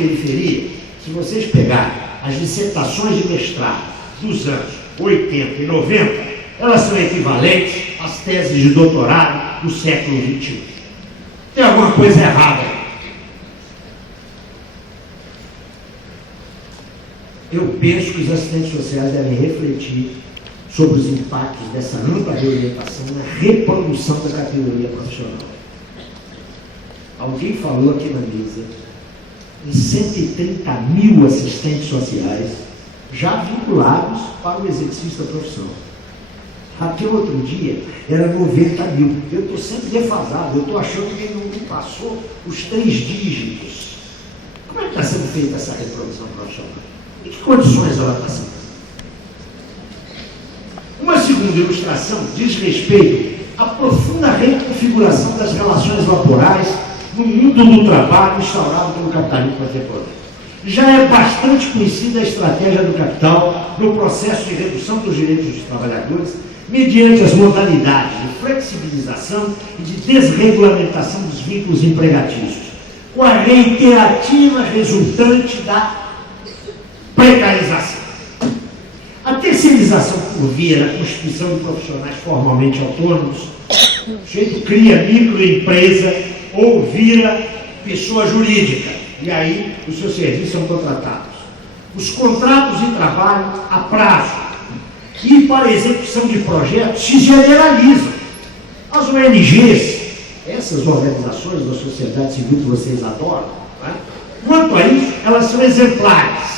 periferia, se vocês pegarem as dissertações de mestrado dos anos 80 e 90, elas são equivalentes às teses de doutorado do século XXI. Tem alguma coisa errada aí. Eu penso que os assistentes sociais devem refletir sobre os impactos dessa ampla reorientação na reprodução da categoria profissional. Alguém falou aqui na mesa em 130 mil assistentes sociais já vinculados para o exercício da profissão. Até outro dia era 90 mil. Eu estou sempre defasado, eu estou achando que ele não passou os 3 dígitos. Como é que está sendo feita essa reprodução profissional? Em que condições ela está sendo? Uma segunda ilustração diz respeito à profunda reconfiguração das relações laborais no mundo do trabalho instaurado pelo capitalismo contemporâneo. Já é bastante conhecida a estratégia do capital no processo de redução dos direitos dos trabalhadores mediante as modalidades de flexibilização e de desregulamentação dos vínculos empregatícios, com a reiterativa resultante da precarização. A terceirização por via da constituição de profissionais formalmente autônomos, o sujeito cria microempresa ou vira pessoa jurídica, e aí os seus serviços são contratados. Os contratos de trabalho a prazo e para a execução de projetos se generalizam. As ONGs, essas organizações da sociedade civil que vocês adoram, né? Quanto a isso, elas são exemplares.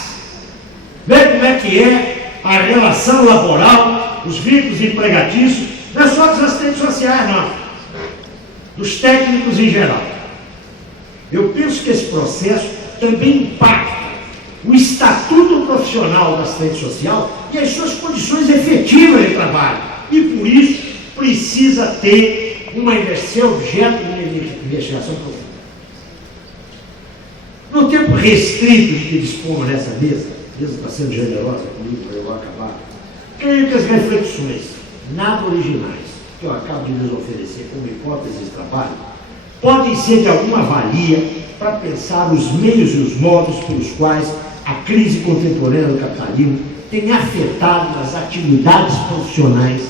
Vê como é que é a relação laboral, os vínculos empregatícios, não é só dos assistentes sociais, não, dos técnicos em geral. Eu penso que esse processo também impacta o estatuto profissional do assistente social e as suas condições efetivas de trabalho. E por isso precisa ter ser objeto de uma investigação profunda. No tempo restrito de que dispomos nessa mesa está sendo generosa comigo, eu vou acabar. Creio que as reflexões nada originais que eu acabo de lhes oferecer como hipóteses de trabalho podem ser de alguma valia para pensar os meios e os modos pelos quais a crise contemporânea do capitalismo tem afetado as atividades profissionais.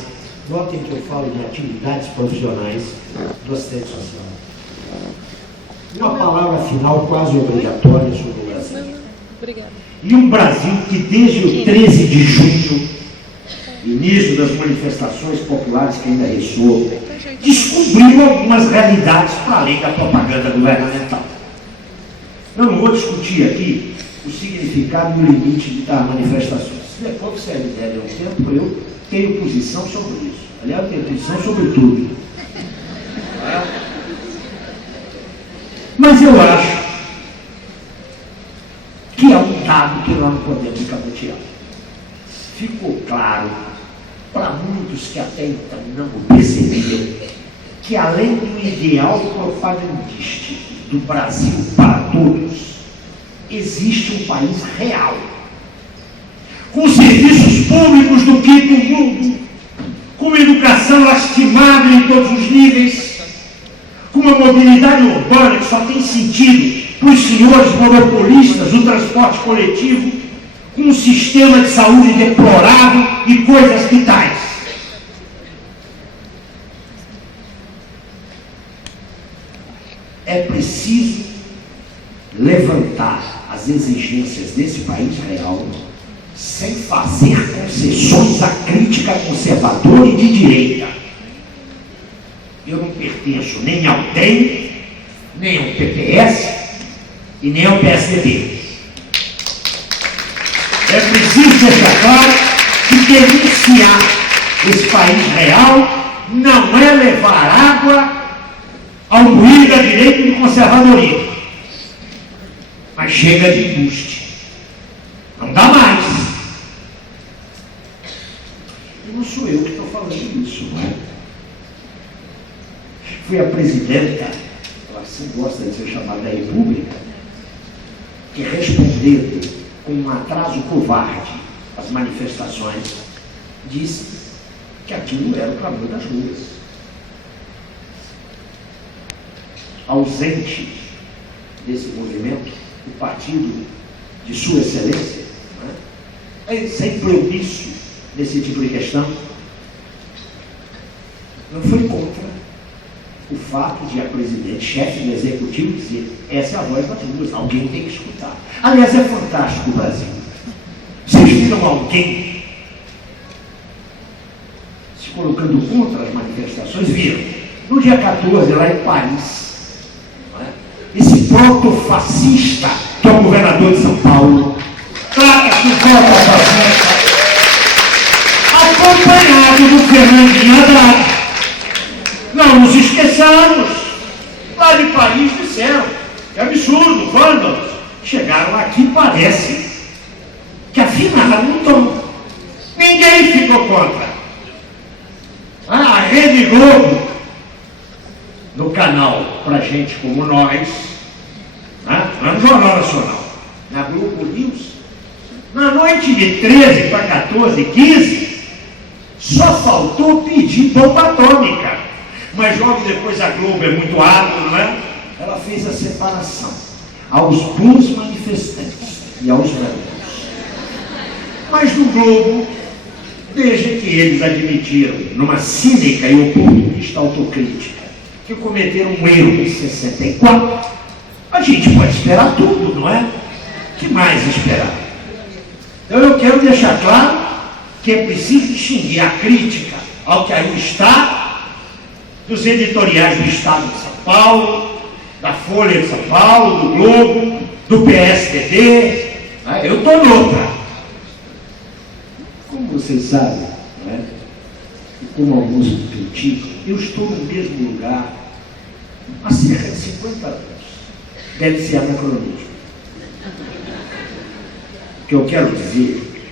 Notem que eu falo em atividades profissionais do assistente social. Uma palavra final quase obrigatória sobre o Brasil. Obrigada. E um Brasil que desde o 13 de junho, início das manifestações populares que ainda ressoam, descobriu algumas realidades para além da propaganda governamental. Eu não vou discutir aqui o significado e o limite de das manifestações. Depois que vocês derem um tempo, eu tenho posição sobre isso. Aliás, eu tenho posição sobre tudo. Mas eu acho que é um dado que nós não podemos cabotear. Ficou claro para muitos que até então não perceberam que além do ideal propagandístico do Brasil para todos, existe um país real, com serviços públicos do quinto mundo, com educação lastimável em todos os níveis, com uma mobilidade urbana que só tem sentido para os senhores monopolistas do transporte coletivo, com um sistema de saúde deplorável e coisas que tais. É preciso levantar as exigências desse país real sem fazer concessões à crítica conservadora e de direita. Eu não pertenço nem ao DEM, nem ao PPS e nem ao PSDB. É preciso deixar claro que denunciar esse país real não é levar água ao moinho da direita e do conservadorismo. Mas chega de embuste. Não dá mais. E não sou eu que estou falando isso, não é? Foi a presidenta, ela assim gosta de ser chamada da República, que respondendo com um atraso covarde às manifestações, disse que aquilo era o clamor das ruas. Ausente desse movimento o partido de Sua Excelência, sem plebiscito nesse tipo de questão, não foi contra o fato de a presidente, chefe do executivo, dizer: essa é a voz da tribuna, alguém tem que escutar. Aliás, é fantástico o Brasil. Vocês viram alguém se colocando contra as manifestações? Viram. No dia 14, lá em Paris, esse proto-fascista, que é o governador de São Paulo, trata-se do proto-fascista, acompanhado do Fernandinho Haddad. Não nos esqueçamos, lá de Paris disseram: que absurdo, vândalos. Chegaram aqui, parece que afinal não estão. Ninguém ficou contra. A Rede Globo, no canal para gente como nós, no Jornal Nacional, na Globo News, na noite de 13 para 14, 15, só faltou pedir bomba atômica. Mas logo depois a Globo é muito hábil, não é? Ela fez a separação aos bons manifestantes e aos brancos. Mas no Globo, desde que eles admitiram, numa cínica e oportunista autocrítica, que cometeram um erro em 64, a gente pode esperar tudo, não é? O que mais esperar? Então eu quero deixar claro que é preciso distinguir a crítica ao que aí está dos editoriais do Estado de São Paulo, da Folha de São Paulo, do Globo, do PSDB. Eu estou noutra. Como vocês sabem, e como alguns me criticam, eu estou no mesmo lugar há cerca de 50 anos. Deve ser anacronismo. O que eu quero dizer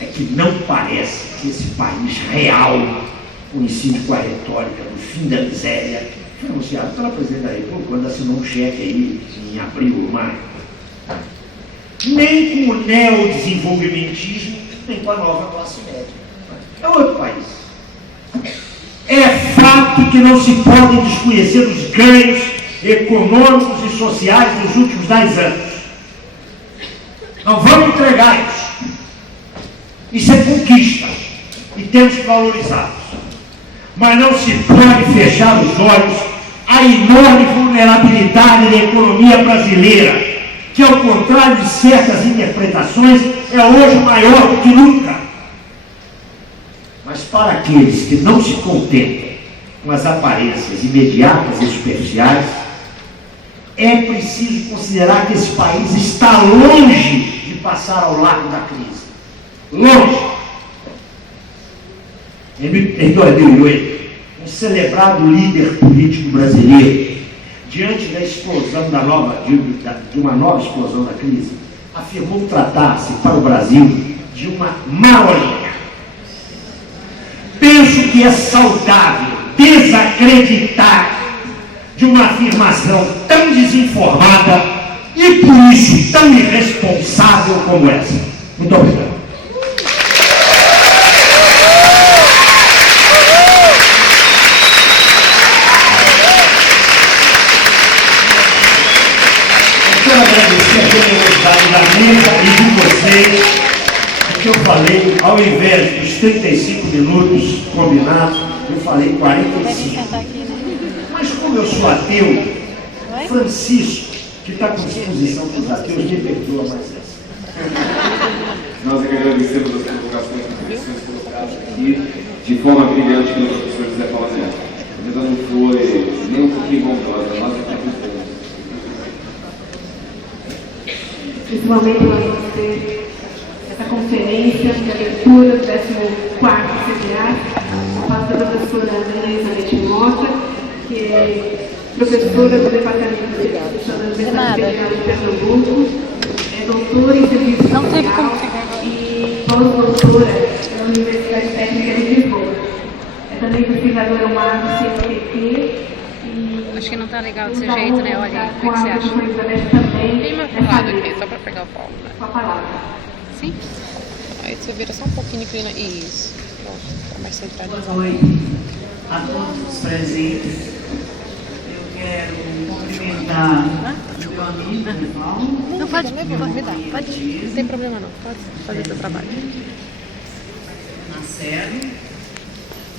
é que não parece que esse país real coincide com a retórica do fim da miséria, foi anunciado pela presidente da República quando assinou um cheque aí em abril ou maio. Nem com o neodesenvolvimentismo, nem com a nova classe média. É outro país. É fato que não se podem desconhecer os ganhos econômicos e sociais dos últimos 10 anos. Não vamos entregar isso. Isso é conquista e temos que valorizá-los. Mas não se pode fechar os olhos à enorme vulnerabilidade da economia brasileira, que, ao contrário de certas interpretações, é hoje maior do que nunca. Mas para aqueles que não se contentam com as aparências imediatas e superficiais, é preciso considerar que esse país está longe de passar ao largo da crise. Longe. Em 2008, um celebrado líder político brasileiro, diante da explosão de uma nova explosão da crise, afirmou tratar-se para o Brasil de uma marolinha. Penso que é saudável desacreditar de uma afirmação tão desinformada e por isso tão irresponsável como essa. Muito obrigado. Quero agradecer a generosidade da mesa e de vocês, porque eu falei, ao invés dos 35 minutos combinados, eu falei 45. Mas como eu sou ateu, Francisco, que está com disposição para os ateus, me perdoa mais essa. Nós é que agradecemos as colocações e reflexões colocadas aqui, de forma brilhante pelo professor José Paulo Neto. A mesa não foi nem um pouquinho bondosa, nós é que Nesse momento nós vamos ter essa conferência de abertura do 14º CPA, a parte da professora Ana Elizabeth Mota, que é professora do Departamento de Educação da Universidade Federal de Pernambuco, é doutora em Serviço Social e pós-doutora da Universidade Técnica de Lisboa. É também pesquisadora UMAR do CNPq. Acho que não tá legal desse jeito, né? Olha, o que você acha? Vem mais pro lado aqui, só pra pegar o palco, né? Com a palavra. Sim? Aí você vira só um pouquinho, inclina. Isso. Pronto, tá mais centralizado. Boa noite a todos os presentes. Eu quero cumprimentar o meu amigo Não, pode me dar. Pode. Não tem problema não. Pode fazer seu trabalho. Marcelo,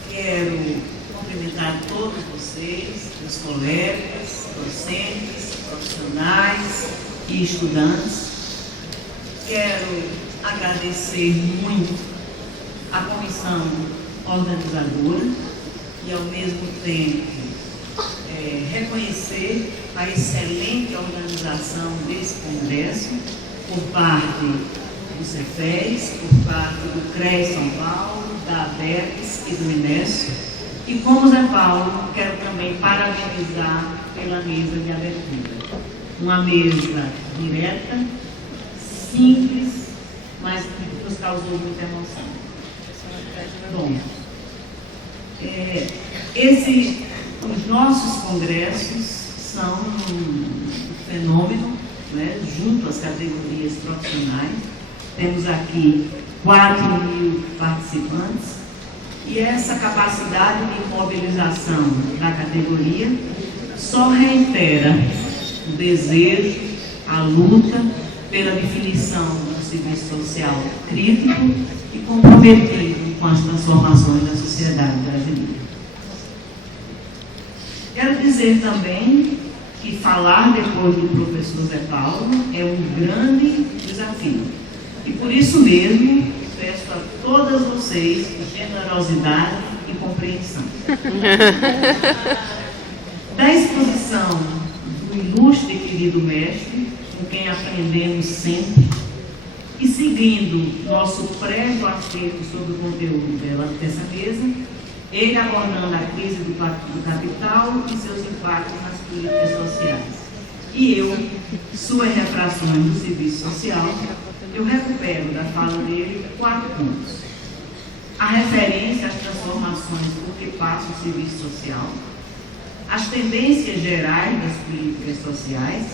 quero cumprimentar todos vocês, meus colegas, docentes, profissionais e estudantes. Quero agradecer muito a comissão organizadora e, ao mesmo tempo, reconhecer a excelente organização desse congresso por parte do CEFES, por parte do CREA São Paulo, da ABEPS e do INESO. E como Zé Paulo, quero também parabenizar pela mesa de abertura. Uma mesa direta, simples, mas que nos causou muita emoção. Bom, os nossos congressos são um fenômeno, né, junto às categorias profissionais. Temos aqui 4.000 participantes e essa capacidade de mobilização da categoria só reitera o desejo, a luta pela definição do serviço social crítico e comprometido com as transformações da sociedade brasileira. Quero dizer também que falar depois do professor Zé Paulo é um grande desafio. E por isso mesmo, peço a todas vocês generosidade e compreensão. Da exposição do ilustre e querido mestre, com quem aprendemos sempre, e seguindo nosso prévio acerto sobre o conteúdo dessa mesa, ele abordando a crise do capital e seus impactos nas políticas sociais. E eu, suas refrações do serviço social, eu recupero da fala dele 4 pontos. A referência às transformações por que passa o serviço social, as tendências gerais das políticas sociais,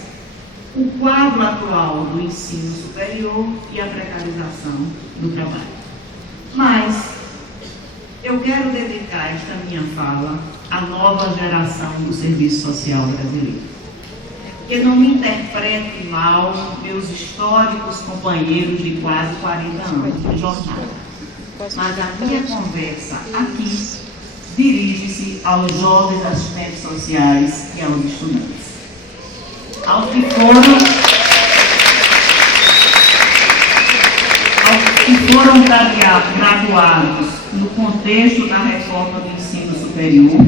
o quadro atual do ensino superior e a precarização do trabalho. Mas eu quero dedicar esta minha fala à nova geração do serviço social brasileiro. Que não me interprete mal meus históricos companheiros de quase 40 anos de jornada. Mas a minha conversa aqui dirige-se aos jovens assistentes sociais e aos estudantes. Aos que foram graduados no contexto da reforma do ensino superior,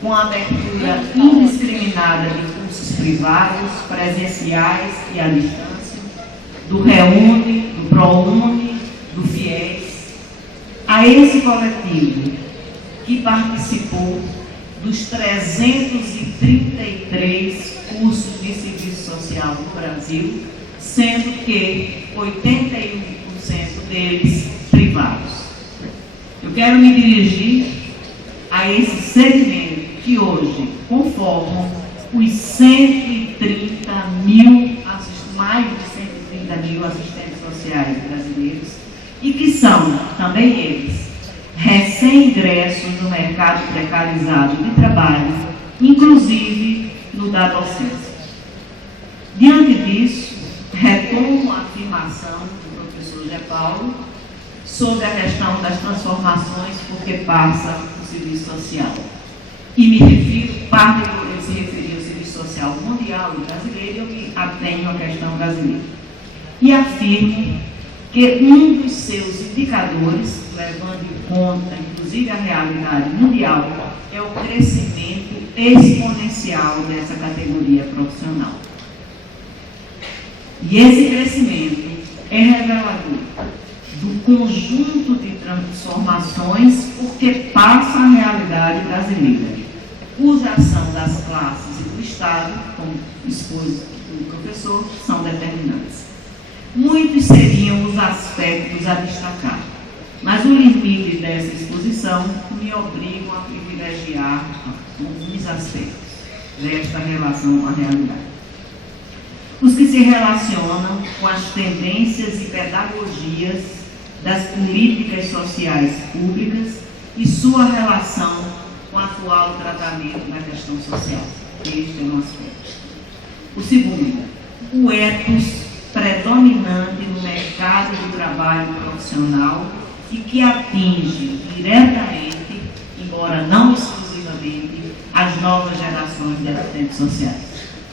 com a abertura indiscriminada de cursos privados, presenciais e à distância, do REUNE, do ProUni, do FIES, a esse coletivo que participou dos 333 cursos de serviço social no Brasil, sendo que 81% deles privados. Eu quero me dirigir a esse segmento que hoje conformam os 130 mil, mais de 130 mil assistentes sociais brasileiros e que são, também eles, recém-ingressos no mercado precarizado de trabalho, inclusive no da docência. Diante disso, retomo a afirmação do professor Zé Paulo sobre a questão das transformações por que passa o serviço social. E me refiro, parte por ele se referir ao serviço social mundial e brasileiro, eu me atenho à questão brasileira. E afirmo que um dos seus indicadores, levando em conta, inclusive, a realidade mundial, é o crescimento exponencial dessa categoria profissional. E esse crescimento é revelador do conjunto de transformações por que passa a realidade brasileira, cuja ação das classes e do Estado, como expôs o professor, são determinantes. Muitos seriam os aspectos a destacar, mas o limite dessa exposição me obriga a privilegiar alguns aspectos desta relação com a realidade. Os que se relacionam com as tendências e pedagogias das políticas sociais públicas e sua relação com o atual tratamento da questão social. Este é o nosso aspecto. O segundo, o ethos predominante no mercado do trabalho profissional e que atinge diretamente, embora não exclusivamente, as novas gerações de assistentes sociais.